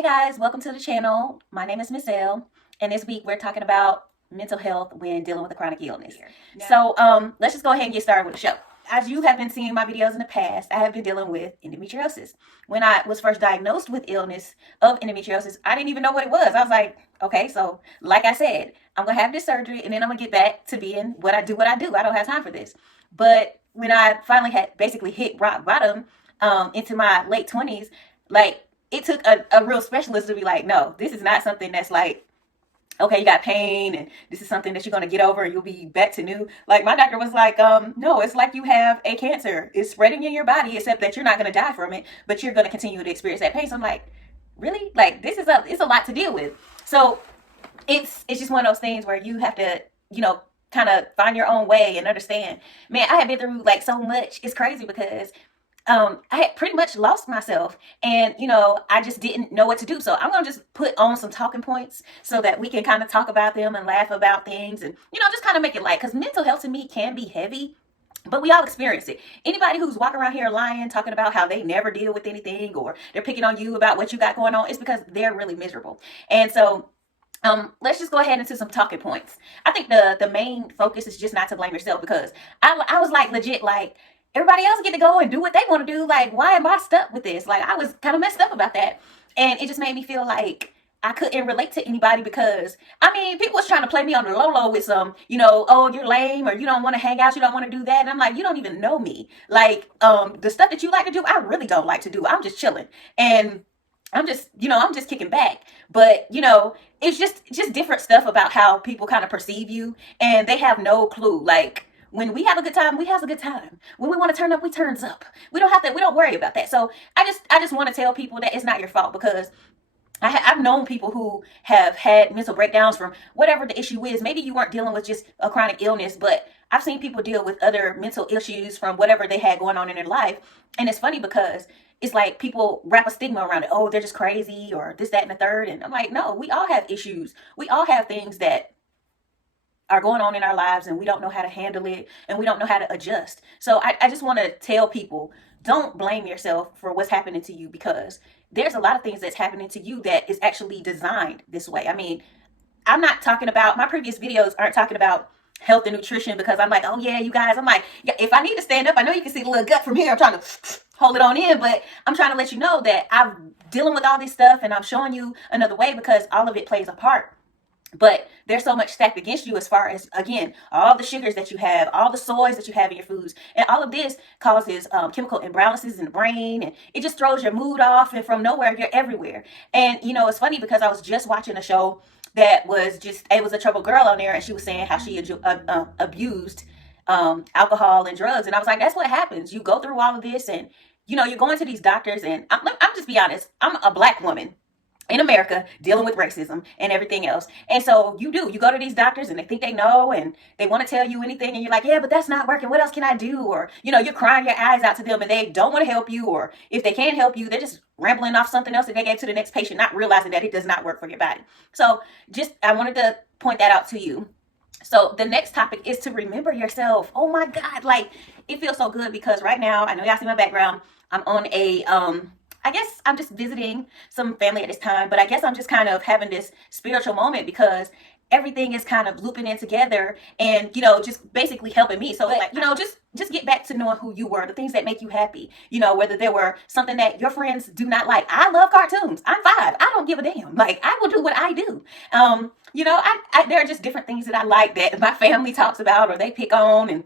Hey guys, welcome to the channel. My name is Miss L, and this week we're talking about mental health when dealing with a chronic illness. Let's just go ahead and get started with the show. As you have been seeing my videos in the past, I have been dealing with endometriosis. When I was first diagnosed with illness of endometriosis, I didn't even know what it was. I was like, okay, so like I said, I'm gonna have this surgery and then I'm gonna get back to being what I do. I don't have time for this. But when I finally had basically hit rock bottom into my late 20s, like it took a real specialist to be like, no, this is not something that's like, okay, you got pain and this is something that you're going to get over and you'll be back to new. Like my doctor was like, no, it's like you have a cancer. It's spreading in your body, except that you're not going to die from it, but you're going to continue to experience that pain. So I'm like, really? Like it's a lot to deal with. So it's just one of those things where you have to, kind of find your own way and understand. Man, I have been through like so much. It's crazy because I had pretty much lost myself and, I just didn't know what to do. So I'm going to just put on some talking points so that we can kind of talk about them and laugh about things and, just kind of make it light, because mental health to me can be heavy. But we all experience it. Anybody who's walking around here lying, talking about how they never deal with anything or they're picking on you about what you got going on, it's because they're really miserable. And so let's just go ahead into some talking points. I think the main focus is just not to blame yourself, because I was like legit like everybody else get to go and do what they want to do. Like, why am I stuck with this? Like, I was kind of messed up about that, and it just made me feel like I couldn't relate to anybody, because I mean, people was trying to play me on the low with some, oh, you're lame, or you don't want to hang out, you don't want to do that. And I'm like, you don't even know me. Like, the stuff that you like to do, I really don't like to do. I'm just chilling. And I'm just kicking back. But, it's just different stuff about how people kind of perceive you, and they have no clue. Like, when we have a good time, we have a good time. When we want to turn up, we turns up. We don't worry about that. So I just want to tell people that it's not your fault, because I've known people who have had mental breakdowns from whatever the issue is. Maybe you weren't dealing with just a chronic illness, but I've seen people deal with other mental issues from whatever they had going on in their life. And it's funny because it's like people wrap a stigma around it. Oh, they're just crazy, or this, that, and the third. And I'm like, no, we all have issues. We all have things that are going on in our lives, and we don't know how to handle it, and we don't know how to adjust. So I just want to tell people, don't blame yourself for what's happening to you, because there's a lot of things that's happening to you that is actually designed this way. I mean, I'm not talking about, my previous videos aren't talking about health and nutrition, because I'm like, oh yeah, you guys, I'm like, yeah, if I need to stand up, I know you can see the little gut from here, I'm trying to hold it on in, but I'm trying to let you know that I'm dealing with all this stuff, and I'm showing you another way, because all of it plays a part. But there's so much stacked against you, as far as, again, all the sugars that you have, all the soys that you have in your foods, and all of this causes chemical imbalances in the brain, and it just throws your mood off, and from nowhere you're everywhere. And it's funny, because I was just watching a show that was just, it was a troubled girl on there, and she was saying how she abused alcohol and drugs. And I was like, that's what happens. You go through all of this, and you're going to these doctors, and I'm just be honest, I'm a black woman in America dealing with racism and everything else. And so you go to these doctors, and they think they know, and they want to tell you anything, and you're like, yeah, but that's not working. What else can I do? Or, you're crying your eyes out to them, and they don't want to help you. Or if they can't help you, they're just rambling off something else that they gave to the next patient, not realizing that it does not work for your body. So I wanted to point that out to you. So the next topic is to remember yourself. Oh my God. Like, it feels so good, because right now, I know y'all see my background. I'm on I guess I'm just visiting some family at this time, but I guess I'm just kind of having this spiritual moment, because everything is kind of looping in together, and just basically helping me. So like, just get back to knowing who you were, the things that make you happy, whether there were something that your friends do not like. I love cartoons. I'm 5. I don't give a damn. Like, I will do what I do. There are just different things that I like that my family talks about or they pick on, and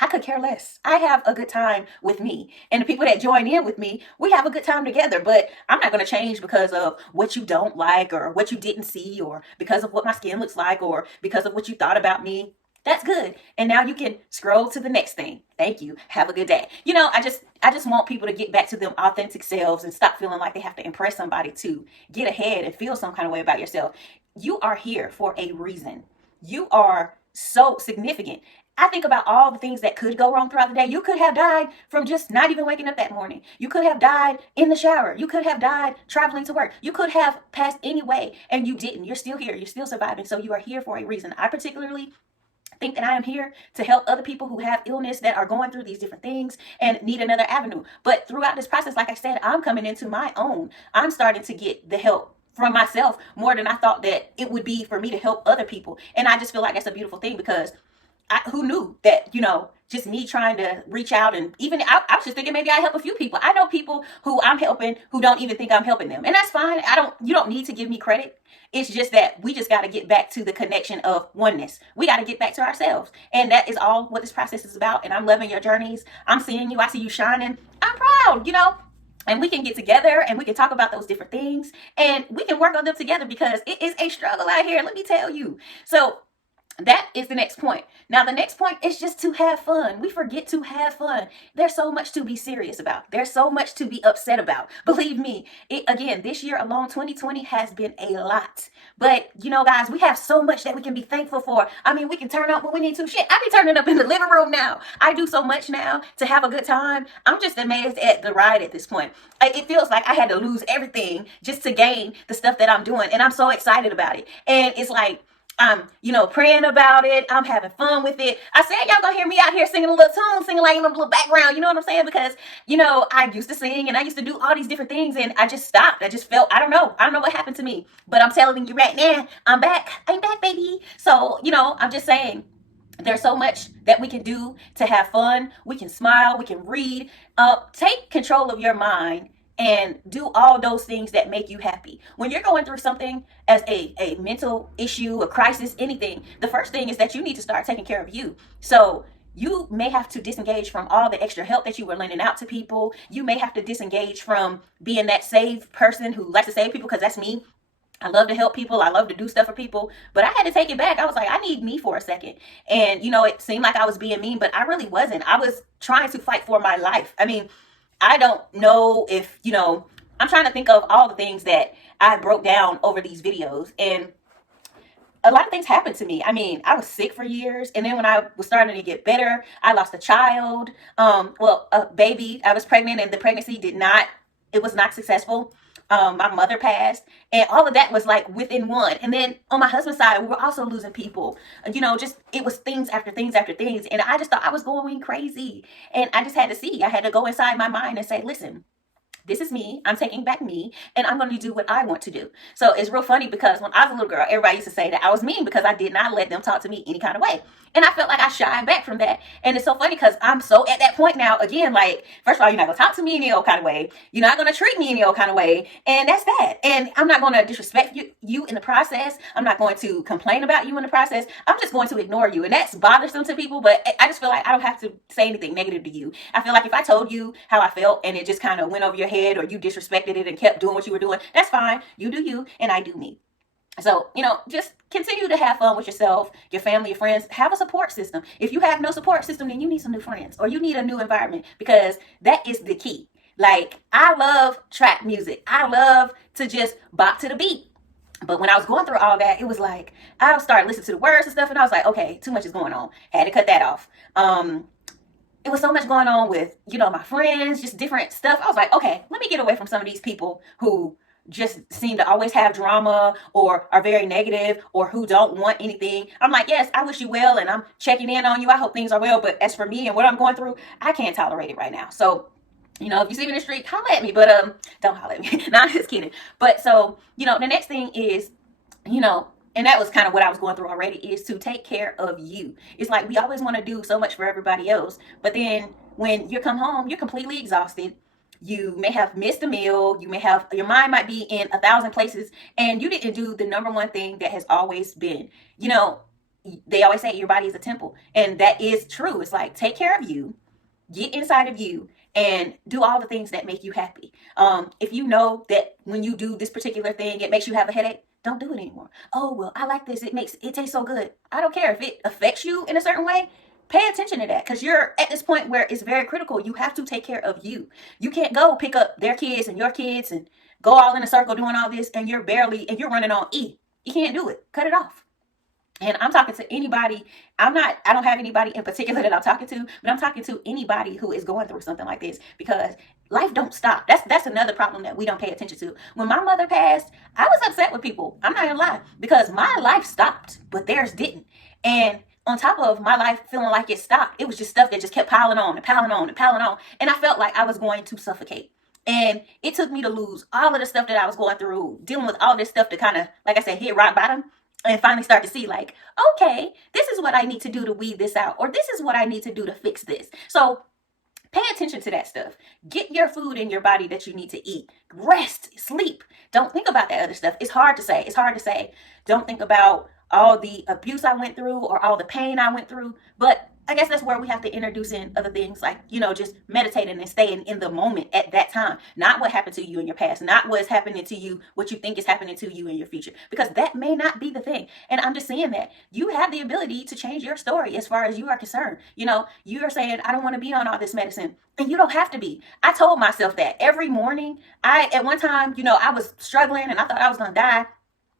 I could care less. I have a good time with me. And the people that join in with me, we have a good time together. But I'm not going to change because of what you don't like, or what you didn't see, or because of what my skin looks like, or because of what you thought about me. That's good. And now you can scroll to the next thing. Thank you. Have a good day. I just want people to get back to them authentic selves, and stop feeling like they have to impress somebody to get ahead and feel some kind of way about yourself. You are here for a reason. You are so significant. I think about all the things that could go wrong throughout the day. You could have died from just not even waking up that morning. You could have died in the shower. You could have died traveling to work. You could have passed any way, and you didn't. You're still here. You're still surviving. So you are here for a reason. I particularly think that I am here to help other people who have illness, that are going through these different things and need another avenue. But throughout this process, like I said, I'm coming into my own. I'm starting to get the help from myself more than I thought that it would be for me to help other people. And I just feel like that's a beautiful thing, because who knew that, just me trying to reach out, and even I was just thinking maybe I help a few people. I know people who I'm helping who don't even think I'm helping them. And that's fine. You don't need to give me credit. It's just that we just got to get back to the connection of oneness. We got to get back to ourselves. And that is all what this process is about. And I'm loving your journeys. I'm seeing you. I see you shining. I'm proud, and we can get together and we can talk about those different things and we can work on them together, because it is a struggle out here. Let me tell you. So that is the next point. Now, the next point is just to have fun. We forget to have fun. There's so much to be serious about. There's so much to be upset about. Believe me, again, this year alone, 2020 has been a lot. But, guys, we have so much that we can be thankful for. I mean, we can turn up when we need to. Shit, I be turning up in the living room now. I do so much now to have a good time. I'm just amazed at the ride at this point. It feels like I had to lose everything just to gain the stuff that I'm doing. And I'm so excited about it. And it's like, I'm, praying about it. I'm having fun with it. I said, y'all gonna hear me out here singing a little tune, singing like in a little background. You know what I'm saying? Because, I used to sing and I used to do all these different things, and I just stopped. I just felt, I don't know what happened to me, but I'm telling you right now, I'm back, baby. So, I'm just saying, there's so much that we can do to have fun. We can smile, we can read, take control of your mind and do all those things that make you happy. When you're going through something as a mental issue, a crisis, anything, the first thing is that you need to start taking care of you. So you may have to disengage from all the extra help that you were lending out to people. You may have to disengage from being that save person who likes to save people, because that's me. I love to help people. I love to do stuff for people, but I had to take it back. I was like, I need me for a second. And, it seemed like I was being mean, but I really wasn't. I was trying to fight for my life. I mean, I don't know if, I'm trying to think of all the things that I broke down over these videos, and a lot of things happened to me. I mean, I was sick for years, and then when I was starting to get better, I lost a child, a baby. I was pregnant, and the pregnancy it was not successful. My mother passed, and all of that was like within one. And then on my husband's side, we were also losing people. It was things after things after things. And I just thought I was going crazy. And I just had to see. I had to go inside my mind and say, listen, this is me. I'm taking back me, and I'm going to do what I want to do. So it's real funny, because when I was a little girl, everybody used to say that I was mean because I did not let them talk to me any kind of way. And I felt like I shied back from that. And it's so funny, because I'm so at that point now, again, like, first of all, you're not going to talk to me any old kind of way. You're not going to treat me any old kind of way. And that's that. And I'm not going to disrespect you in the process. I'm not going to complain about you in the process. I'm just going to ignore you. And that's bothersome to people, but I just feel like I don't have to say anything negative to you. I feel like if I told you how I felt and it just kind of went over your head, or you disrespected it and kept doing what you were doing, that's fine. You do you, and I do me. So, just continue to have fun with yourself, your family, your friends. Have a support system. If you have no support system, then you need some new friends, or you need a new environment, because that is the key. Like, I love trap music. I love to just bop to the beat. But when I was going through all that, it was like, I started listening to the words and stuff, and I was like, okay, too much is going on. Had to cut that off. It was so much going on with, my friends, just different stuff. I was like, okay, let me get away from some of these people who just seem to always have drama, or are very negative, or who don't want anything. I'm like, yes, I wish you well, and I'm checking in on you. I hope things are well. But as for me and what I'm going through, I can't tolerate it right now. So, if you see me in the street, holler at me, but don't holler at me. No, I'm just kidding. But so, the next thing is, and that was kind of what I was going through already, is to take care of you. It's like we always want to do so much for everybody else, but then when you come home, you're completely exhausted. You may have missed a meal. Your mind might be in 1,000 places, and you didn't do the number one thing that has always been. They always say your body is a temple, and that is true. It's like, take care of you, get inside of you, and do all the things that make you happy. If you know that when you do this particular thing, it makes you have a headache, don't do it anymore. Oh, well, I like this. It tastes so good. I don't care if it affects you in a certain way. Pay attention to that, because you're at this point where it's very critical. You have to take care of you. You can't go pick up their kids and your kids and go all in a circle doing all this, and you're running on E. You can't do it. Cut it off. And I'm talking to anybody. I don't have anybody in particular that I'm talking to, but I'm talking to anybody who is going through something like this, because life don't stop. That's another problem that we don't pay attention to. When my mother passed, I was upset with people. I'm not gonna lie, because my life stopped, but theirs didn't. And on top of my life feeling like it stopped, it was just stuff that just kept piling on and piling on and piling on. And I felt like I was going to suffocate. And it took me to lose all of the stuff that I was going through, dealing with all this stuff to kind of, like I said, hit rock bottom and finally start to see like, okay, this is what I need to do to weed this out, or this is what I need to do to fix this. So pay attention to that stuff. Get your food in your body that you need to eat. Rest, sleep. Don't think about that other stuff. It's hard to say. It's hard to say. Don't think about all the abuse I went through or all the pain I went through. But I guess that's where we have to introduce in other things like, just meditating and staying in the moment at that time. Not what happened to you in your past, not what's happening to you, what you think is happening to you in your future, because that may not be the thing. And I'm just saying that you have the ability to change your story as far as you are concerned. You are saying, I don't want to be on all this medicine. And you don't have to be. I told myself that every morning. At one time, I was struggling and I thought I was going to die.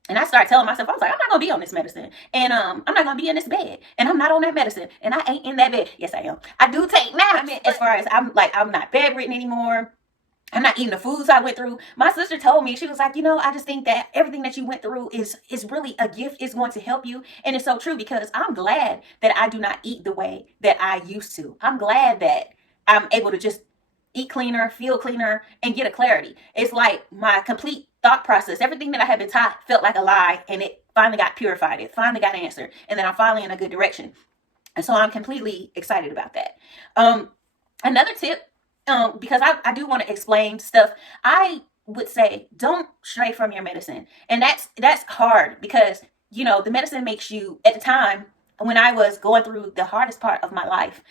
And I started telling myself, I was like, I'm not going to be on this medicine. And I'm not going to be in this bed. And I'm not on that medicine. And I ain't in that bed. Yes, I am. I do take naps. As far as I'm not bedridden anymore. I'm not eating the foods I went through. My sister told me, she was like, I just think that everything that you went through is really a gift. It's going to help you. And it's so true, because I'm glad that I do not eat the way that I used to. I'm glad that I'm able to just eat cleaner, feel cleaner, and get a clarity. It's like my complete thought process, everything that I had been taught felt like a lie, and it finally got purified. It finally got answered. And then I'm finally in a good direction. And so I'm completely excited about that. Another tip, because I do want to explain stuff, I would say don't stray from your medicine. And that's hard because, the medicine makes you, at the time when I was going through the hardest part of my life,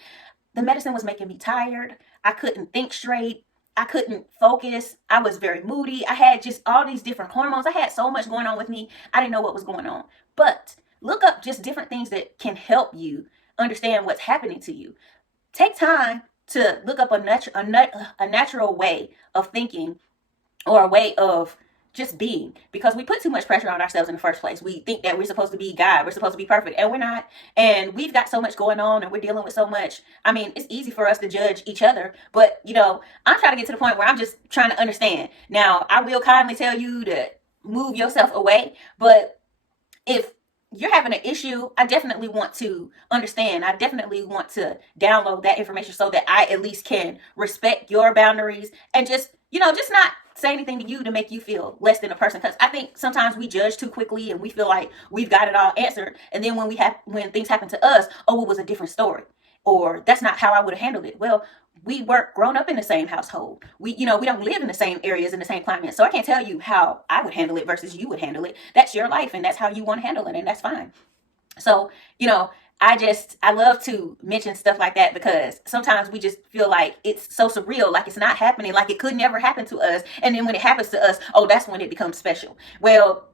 the medicine was making me tired. I couldn't think straight. I couldn't focus. I was very moody. I had just all these different hormones. I had so much going on with me. I didn't know what was going on. But look up just different things that can help you understand what's happening to you. Take time to look up a natural way of thinking, or a way of just being, because we put too much pressure on ourselves in the first place. We think that we're supposed to be God, we're supposed to be perfect, and we're not. And we've got so much going on, and we're dealing with so much. It's easy for us to judge each other, but I'm trying to get to the point where I'm just trying to understand. Now, I will kindly tell you to move yourself away, but if you're having an issue, I definitely want to understand. I definitely want to download that information so that I at least can respect your boundaries and just not say anything to you to make you feel less than a person. Because I think sometimes we judge too quickly and we feel like we've got it all answered. And then when things happen to us, it was a different story, or that's not how I would have handled it. Well, we weren't grown up in the same household. We don't live in the same areas, in the same climate. So I can't tell you how I would handle it versus you would handle it. That's your life, and that's how you want to handle it, and that's fine. So, I love to mention stuff like that, because sometimes we just feel like it's so surreal, like it's not happening, like it could never happen to us. And then when it happens to us, that's when it becomes special. Well,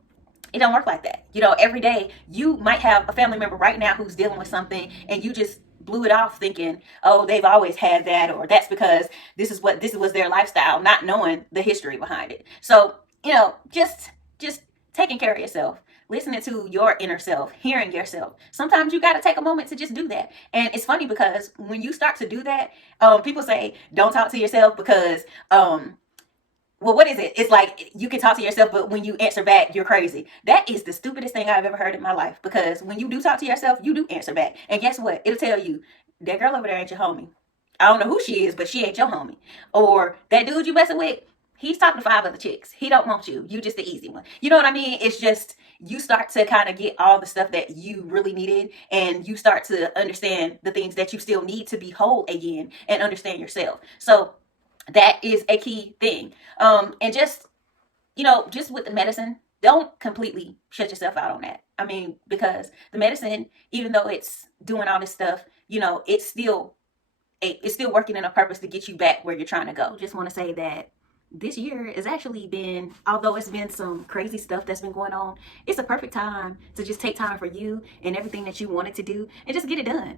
it don't work like that. Every day you might have a family member right now who's dealing with something, and you just blew it off thinking, they've always had that, or that's because this was their lifestyle, not knowing the history behind it. So, just taking care of yourself, listening to your inner self, hearing yourself. Sometimes you got to take a moment to just do that. And it's funny because when you start to do that, people say, don't talk to yourself because, what is it? It's like you can talk to yourself, but when you answer back, you're crazy. That is the stupidest thing I've ever heard in my life, because when you do talk to yourself, you do answer back. And guess what? It'll tell you, that girl over there ain't your homie. I don't know who she is, but she ain't your homie. Or that dude you messing with, he's talking to 5 other chicks. He don't want you. You just the easy one. You know what I mean? It's just, you start to kind of get all the stuff that you really needed, and you start to understand the things that you still need to be whole again and understand yourself. So that is a key thing. And just with the medicine, don't completely shut yourself out on that. Because the medicine, even though it's doing all this stuff, it's still working in a purpose to get you back where you're trying to go. Just want to say that this year has actually been, although it's been some crazy stuff that's been going on, it's a perfect time to just take time for you and everything that you wanted to do and just get it done.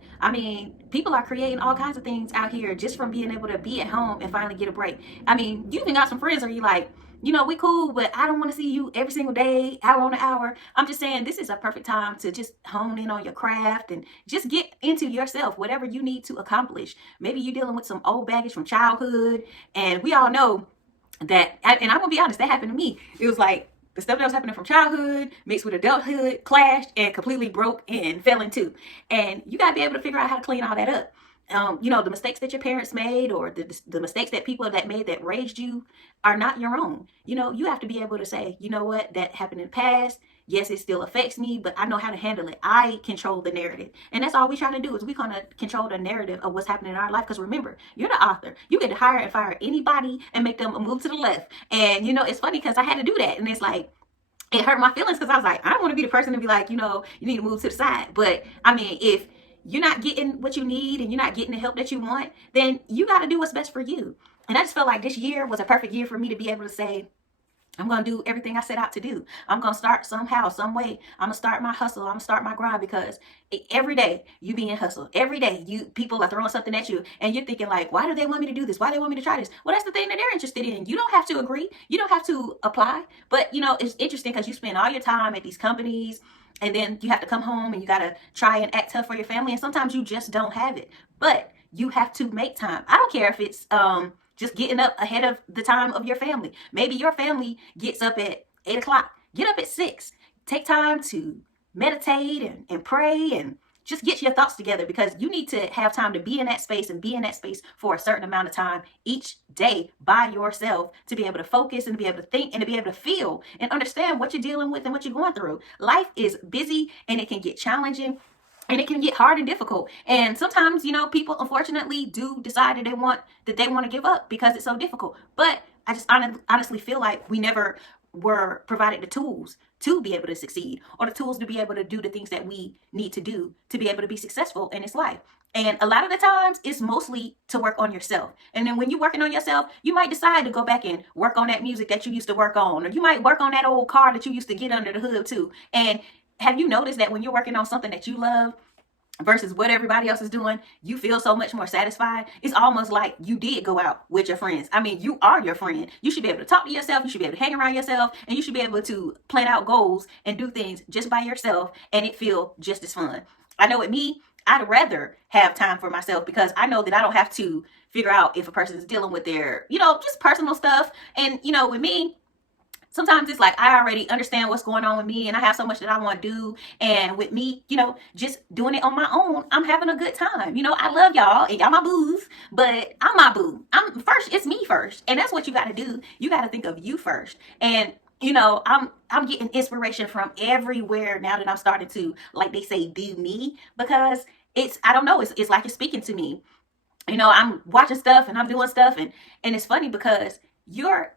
People are creating all kinds of things out here just from being able to be at home and finally get a break. You even got some friends where you like, we cool, but I don't want to see you every single day, hour on an hour. I'm just saying, this is a perfect time to just hone in on your craft and just get into yourself, whatever you need to accomplish. Maybe you're dealing with some old baggage from childhood, and we all know that, and I'm gonna be honest, that happened to me. It was like The stuff that was happening from childhood mixed with adulthood clashed and completely broke and fell into. And you got to be able to figure out how to clean all that up. You know, the mistakes that your parents made or the mistakes that people that made that raised you are not your own. You know, you have to be able to say, you know what, that happened in the past. Yes, it still affects me, but I know how to handle it. I control the narrative. And that's all we try to do is we gonna control the narrative of what's happening in our life. Because remember, you're the author. You get to hire and fire anybody and make them move to the left. And you know, it's funny because I had to do that. And it's like, it hurt my feelings because I was like, I don't want to be the person to be like, you know, you need to move to the side. But I mean, if you're not getting what you need and you're not getting the help that you want, then you got to do what's best for you. And I just felt like this year was a perfect year for me to be able to say, I'm going to do everything I set out to do. I'm going to start somehow, some way. I'm going to start my hustle. I'm going to start my grind because every day you be in hustle. Every day people are throwing something at you and you're thinking like, why do they want me to do this? Why do they want me to try this? Well, that's the thing that they're interested in. You don't have to agree. You don't have to apply. But, you know, it's interesting because you spend all your time at these companies and then you have to come home and you got to try and act tough for your family. And sometimes you just don't have it. But you have to make time. I don't care if it's just getting up ahead of the time of your family. Maybe your family gets up at 8 o'clock. Get up at 6. Take time to meditate and pray and just get your thoughts together because you need to have time to be in that space and be in that space for a certain amount of time each day by yourself to be able to focus and to be able to think and to be able to feel and understand what you're dealing with and what you're going through. Life is busy and it can get challenging. And it can get hard and difficult. And sometimes, you know, people unfortunately do decide that they want to give up because it's so difficult. But I just honestly feel like we never were provided the tools to be able to succeed or the tools to be able to do the things that we need to do to be able to be successful in this life. And a lot of the times it's mostly to work on yourself. And then when you're working on yourself, you might decide to go back and work on that music that you used to work on, or you might work on that old car that you used to get under the hood too. And have you noticed that when you're working on something that you love versus what everybody else is doing, you feel so much more satisfied? It's almost like you did go out with your friends. I mean, you are your friend. You should be able to talk to yourself. You should be able to hang around yourself, and you should be able to plan out goals and do things just by yourself, and it feel just as fun. I know with me, I'd rather have time for myself because I know that I don't have to figure out if a person is dealing with their, you know, just personal stuff. And, you know, with me, sometimes it's like I already understand what's going on with me and I have so much that I want to do. And with me, you know, just doing it on my own, I'm having a good time. You know, I love y'all and y'all my boos, but I'm my boo. I'm first. It's me first. And that's what you got to do. You got to think of you first. And you know, I'm getting inspiration from everywhere now that I'm starting to, like they say, do me, because I don't know, it's like it's speaking to me. You know, I'm watching stuff and I'm doing stuff, and it's funny because you're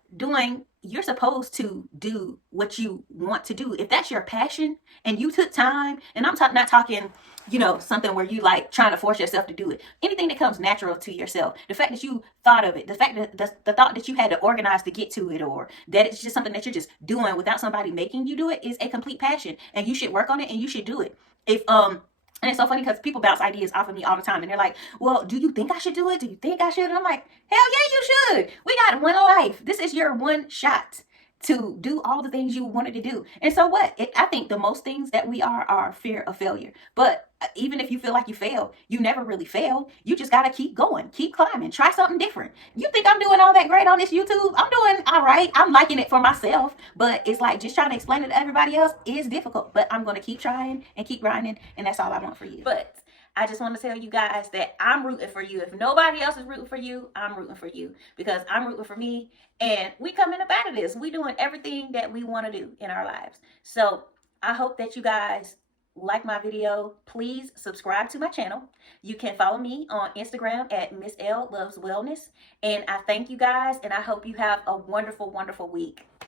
supposed to do what you want to do. If that's your passion and you took time, and I'm not talking, you know, something where you like trying to force yourself to do it. Anything that comes natural to yourself. The fact that you thought of it, the fact that the thought that you had to organize to get to it, or that it's just something that you're just doing without somebody making you do it, is a complete passion, and you should work on it and you should do it. If And it's so funny because people bounce ideas off of me all the time. And they're like, well, do you think I should do it? Do you think I should? And I'm like, hell yeah, you should. We got one life. This is your one shot to do all the things you wanted to do. And so what? I think the most things that we are fear of failure. But even if you feel like you fail, you never really fail. You just got to keep going, keep climbing, try something different. You think I'm doing all that great on this YouTube? I'm doing all right. I'm liking it for myself, but it's like just trying to explain it to everybody else is difficult, but I'm going to keep trying and keep grinding. And that's all I want for you. But I just want to tell you guys that I'm rooting for you. If nobody else is rooting for you, I'm rooting for you because I'm rooting for me. And we coming up out of this. We doing everything that we want to do in our lives. So I hope that you guys like my video. Please subscribe to my channel. You can follow me on Instagram at Miss L Loves Wellness. And I thank you guys, and I hope you have a wonderful, wonderful week.